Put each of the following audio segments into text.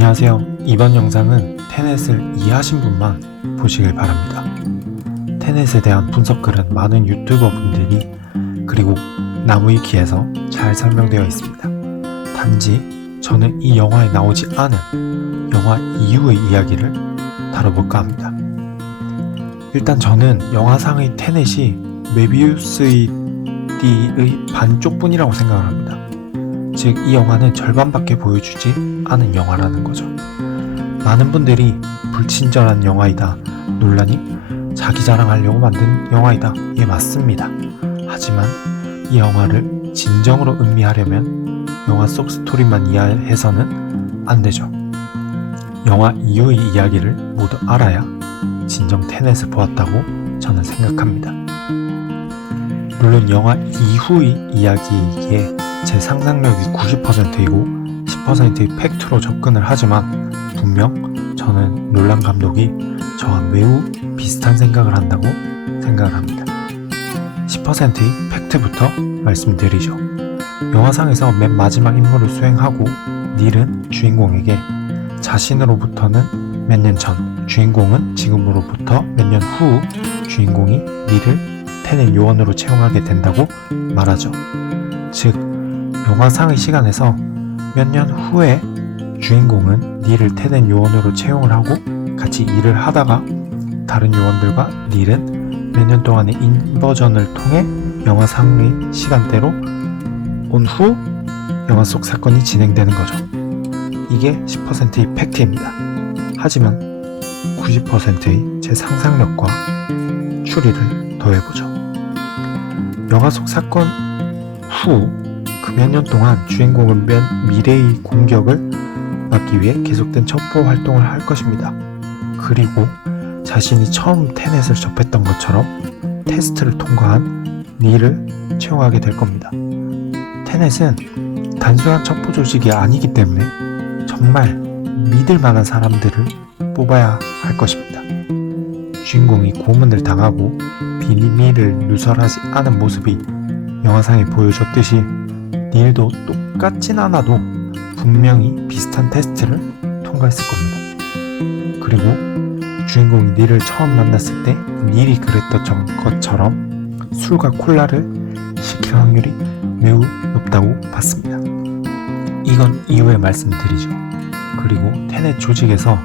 안녕하세요. 이번 영상은 테넷을 이해하신 분만 보시길 바랍니다. 테넷에 대한 분석글은 많은 유튜버 분들이 그리고 나무위키에서 잘 설명되어 있습니다. 단지 저는 이 영화에 나오지 않은 영화 이후의 이야기를 다뤄볼까 합니다. 일단 저는 영화상의 테넷이 메비우스의 띠의 반쪽뿐이라고 생각을 합니다. 즉, 이 영화는 절반밖에 보여주지 않은 영화라는 거죠. 많은 분들이 불친절한 영화이다, 논란이 자기 자랑하려고 만든 영화이다. 예, 맞습니다. 하지만 이 영화를 진정으로 음미하려면 영화 속 스토리만 이해해서는 안 되죠. 영화 이후의 이야기를 모두 알아야 진정 테넷을 보았다고 저는 생각합니다. 물론 영화 이후의 이야기이기에 제 상상력이 90%이고 10%의 팩트로 접근을 하지만 분명 저는 놀란 감독이 저와 매우 비슷한 생각을 한다고 생각을 합니다. 10%의 팩트부터 말씀드리죠. 영화상에서 맨 마지막 임무를 수행하고 닐은 주인공에게 자신으로부터는 몇 년 전, 주인공은 지금으로부터 몇 년 후 주인공이 닐을 테넷 요원으로 채용하게 된다고 말하죠. 즉, 영화상의 시간에서 몇 년 후에 주인공은 닐을 테넷 요원으로 채용을 하고 같이 일을 하다가 다른 요원들과 닐은 몇 년 동안의 인버전을 통해 영화상의 시간대로 온 후 영화 속 사건이 진행되는 거죠. 이게 10%의 팩트입니다. 하지만 90%의 제 상상력과 추리를 더해보죠. 영화 속 사건 후 그 몇 년 동안 주인공은 미래의 공격을 막기 위해 계속된 첩보 활동을 할 것입니다. 그리고 자신이 처음 테넷을 접했던 것처럼 테스트를 통과한 닐을 채용하게 될 겁니다. 테넷은 단순한 첩보 조직이 아니기 때문에 정말 믿을 만한 사람들을 뽑아야 할 것입니다. 주인공이 고문을 당하고 비밀을 누설하지 않은 모습이 영화상에 보여줬듯이 닐도 똑같진 않아도 분명히 비슷한 테스트를 통과했을 겁니다. 그리고 주인공이 닐을 처음 만났을 때 닐이 그랬던 것처럼 술과 콜라를 시킬 확률이 매우 높다고 봤습니다. 이건 이후에 말씀드리죠. 그리고 테넷 조직에서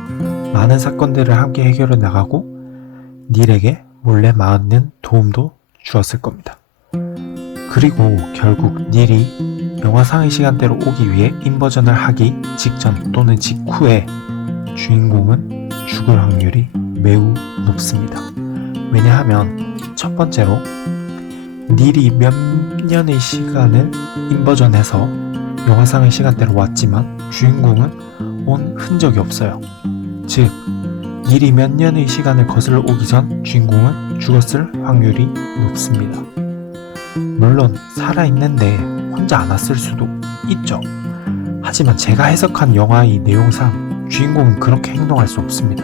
많은 사건들을 함께 해결해 나가고 닐에게 몰래 많은 도움도 주었을 겁니다. 그리고 결국 닐이 영화상의 시간대로 오기 위해 인버전을 하기 직전 또는 직후에 주인공은 죽을 확률이 매우 높습니다. 왜냐하면 첫 번째로 닐이 몇 년의 시간을 인버전해서 영화상의 시간대로 왔지만 주인공은 온 흔적이 없어요. 즉, 닐이 몇 년의 시간을 거슬러 오기 전 주인공은 죽었을 확률이 높습니다. 물론 살아있는데 혼자 안 왔을 수도 있죠. 하지만 제가 해석한 영화의 내용상 주인공은 그렇게 행동할 수 없습니다.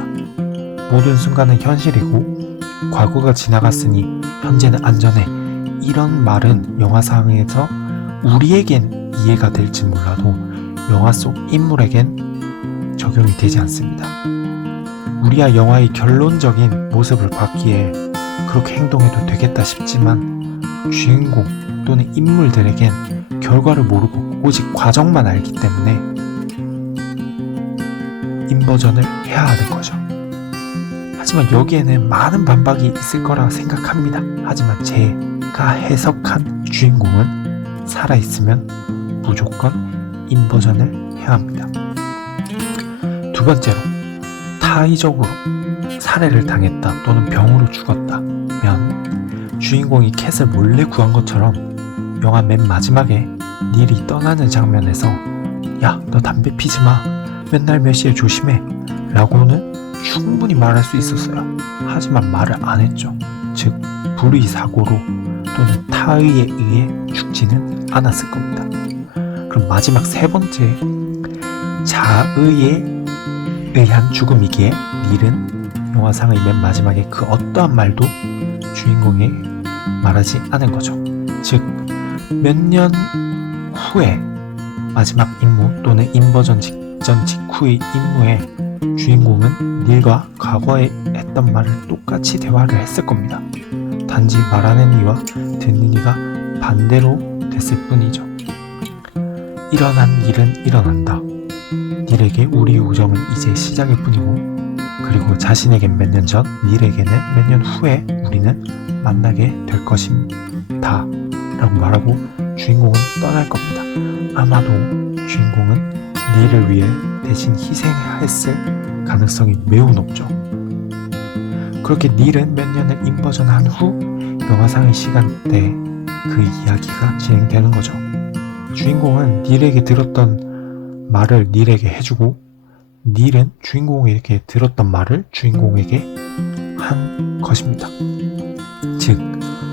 모든 순간은 현실이고 과거가 지나갔으니 현재는 안전해. 이런 말은 영화상에서 우리에겐 이해가 될지 몰라도 영화 속 인물에겐 적용이 되지 않습니다. 우리야 영화의 결론적인 모습을 봤기에 그렇게 행동해도 되겠다 싶지만 주인공 또는 인물들에겐 결과를 모르고 오직 과정만 알기 때문에 인버전을 해야 하는 거죠. 하지만 여기에는 많은 반박이 있을 거라 생각합니다. 하지만 제가 해석한 주인공은 살아있으면 무조건 인버전을 해야 합니다. 두 번째로, 타의적으로 살해를 당했다 또는 병으로 죽었다면 주인공이 캣을 몰래 구한 것처럼 영화 맨 마지막에 닐이 떠나는 장면에서 야, 너 담배 피지 마. 맨날 몇 시에 조심해. 라고는 충분히 말할 수 있었어요. 하지만 말을 안 했죠. 즉, 불의 사고로 또는 타의에 의해 죽지는 않았을 겁니다. 그럼 마지막 세 번째, 자의에 의한 죽음이기에 닐은 영화상의 맨 마지막에 그 어떠한 말도 주인공에 말하지 않은 거죠. 즉, 몇 년 후에 마지막 임무 또는 인버전 직전 직후의 임무에 주인공은 닐과 과거에 했던 말을 똑같이 대화를 했을 겁니다. 단지 말하는 이와 듣는 이가 반대로 됐을 뿐이죠. 일어난 일은 일어난다. 닐에게 우리 우정은 이제 시작일 뿐이고, 그리고 자신에겐 몇 년 전, 닐에게는 몇 년 후에 우리는 만나게 될 것입니다 라고 말하고 주인공은 떠날 겁니다. 아마도 주인공은 닐을 위해 대신 희생했을 가능성이 매우 높죠. 그렇게 닐은 몇 년을 인버전한 후 영화상의 시간대에 그 이야기가 진행되는 거죠. 주인공은 닐에게 들었던 말을 닐에게 해주고, 닐은 주인공에게 들었던 말을 주인공에게 한 것입니다. 즉,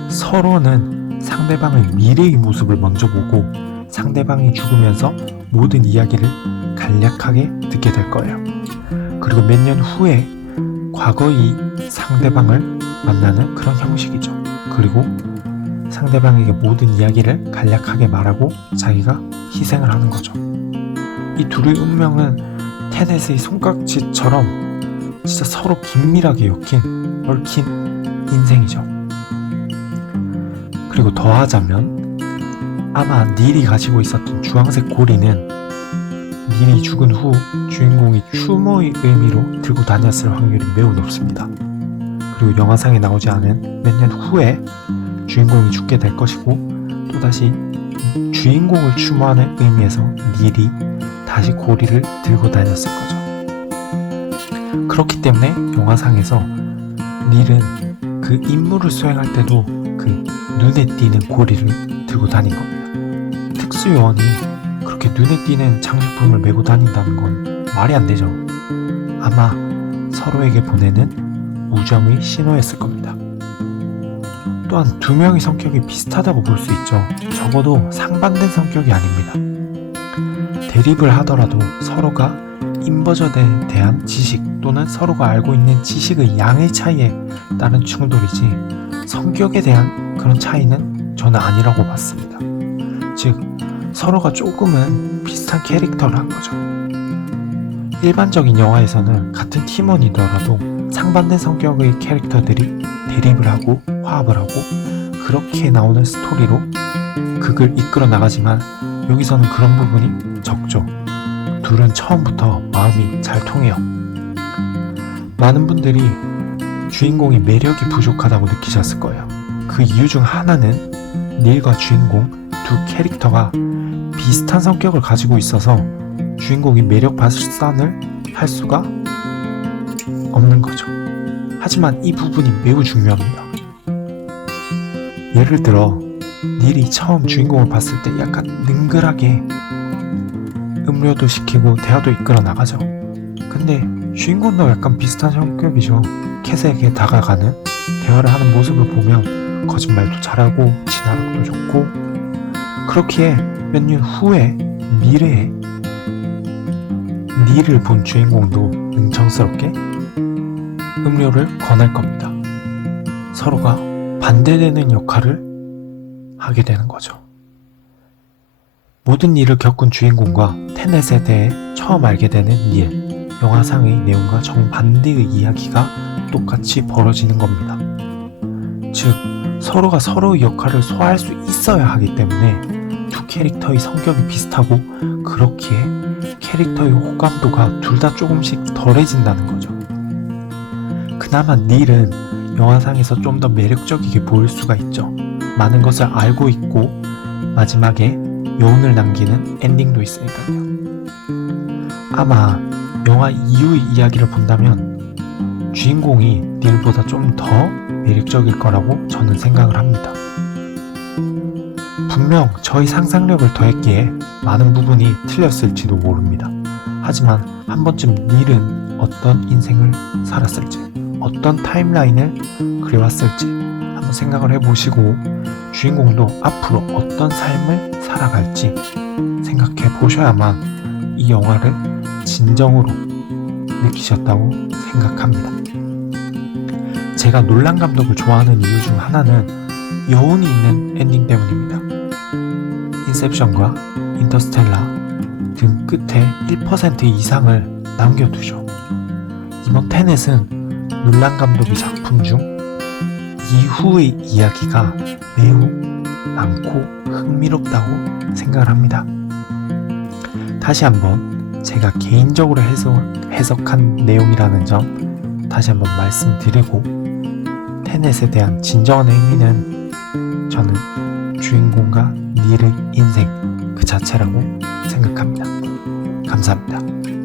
서로는 상대방의 미래의 모습을 먼저 보고 상대방이 죽으면서 모든 이야기를 간략하게 듣게 될 거예요. 그리고 몇 년 후에 과거의 상대방을 만나는 그런 형식이죠. 그리고 상대방에게 모든 이야기를 간략하게 말하고 자기가 희생을 하는 거죠. 이 둘의 운명은 테넷의 손깍지처럼 진짜 서로 긴밀하게 얽힌 인생이죠. 그리고 더하자면 아마 닐이 가지고 있었던 주황색 고리는 닐이 죽은 후 주인공이 추모의 의미로 들고 다녔을 확률이 매우 높습니다. 그리고 영화상에 나오지 않은 몇 년 후에 주인공이 죽게 될 것이고, 또다시 주인공을 추모하는 의미에서 닐이 다시 고리를 들고 다녔을 거죠. 그렇기 때문에 영화상에서 닐은 그 임무를 수행할 때도 그 눈에 띄는 고리를 들고 다닌 겁니다. 특수요원이 그렇게 눈에 띄는 장식품을 메고 다닌다는 건 말이 안 되죠. 아마 서로에게 보내는 우정의 신호였을 겁니다. 또한 두 명의 성격이 비슷하다고 볼 수 있죠. 적어도 상반된 성격이 아닙니다. 대립을 하더라도 서로가 인버전에 대한 지식 또는 서로가 알고 있는 지식의 양의 차이에 따른 충돌이지 성격에 대한 그런 차이는 저는 아니라고 봤습니다. 즉, 서로가 조금은 비슷한 캐릭터를 한 거죠. 일반적인 영화에서는 같은 팀원이더라도 상반된 성격의 캐릭터들이 대립을 하고 화합을 하고 그렇게 나오는 스토리로 극을 이끌어 나가지만 여기서는 그런 부분이 적죠. 둘은 처음부터 마음이 잘 통해요. 많은 분들이 주인공이 매력이 부족하다고 느끼셨을 거예요. 그 이유 중 하나는 닐과 주인공 두 캐릭터가 비슷한 성격을 가지고 있어서 주인공이 매력 발산을 할 수가 없는 거죠. 하지만 이 부분이 매우 중요합니다. 예를 들어 닐이 처음 주인공을 봤을 때 약간 능글하게 음료도 시키고 대화도 이끌어 나가죠. 근데 주인공도 약간 비슷한 성격이죠. 캣에게 다가가는 대화를 하는 모습을 보면 거짓말도 잘하고 진화력도 좋고, 그렇기에 몇 년 후에 미래에 닐을 본 주인공도 능청스럽게 음료를 권할 겁니다. 서로가 반대되는 역할을 하게 되는 거죠. 모든 일을 겪은 주인공과 테넷에 대해 처음 알게 되는 닐, 영화상의 내용과 정반대의 이야기가 똑같이 벌어지는 겁니다. 즉, 서로가 서로의 역할을 소화할 수 있어야 하기 때문에 두 캐릭터의 성격이 비슷하고, 그렇기에 캐릭터의 호감도가 둘 다 조금씩 덜해진다는 거죠. 그나마 닐은 영화상에서 좀 더 매력적이게 보일 수가 있죠. 많은 것을 알고 있고 마지막에 여운을 남기는 엔딩도 있으니까요. 아마 영화 이후의 이야기를 본다면 주인공이 닐보다 좀 더 매력적일 거라고 저는 생각을 합니다. 분명 저희 상상력을 더했기에 많은 부분이 틀렸을지도 모릅니다. 하지만 한 번쯤 닐은 어떤 인생을 살았을지, 어떤 타임라인을 그려왔을지 한번 생각을 해보시고 주인공도 앞으로 어떤 삶을 살아갈지 생각해 보셔야만 이 영화를 진정으로 느끼셨다고 생각합니다. 제가 놀란 감독을 좋아하는 이유 중 하나는 여운이 있는 엔딩 때문입니다. 인셉션과 인터스텔라, 등 끝에 1% 이상을 남겨두죠. 이번 테넷은 놀란 감독의 작품 중 이후의 이야기가 매우 많고 흥미롭다고 생각을 합니다. 다시 한번 제가 개인적으로 해석한 내용이라는 점 다시 한번 말씀드리고, 테넷에 대한 진정한 의미는 저는 주인공과 닐의 인생 그 자체라고 생각합니다. 감사합니다.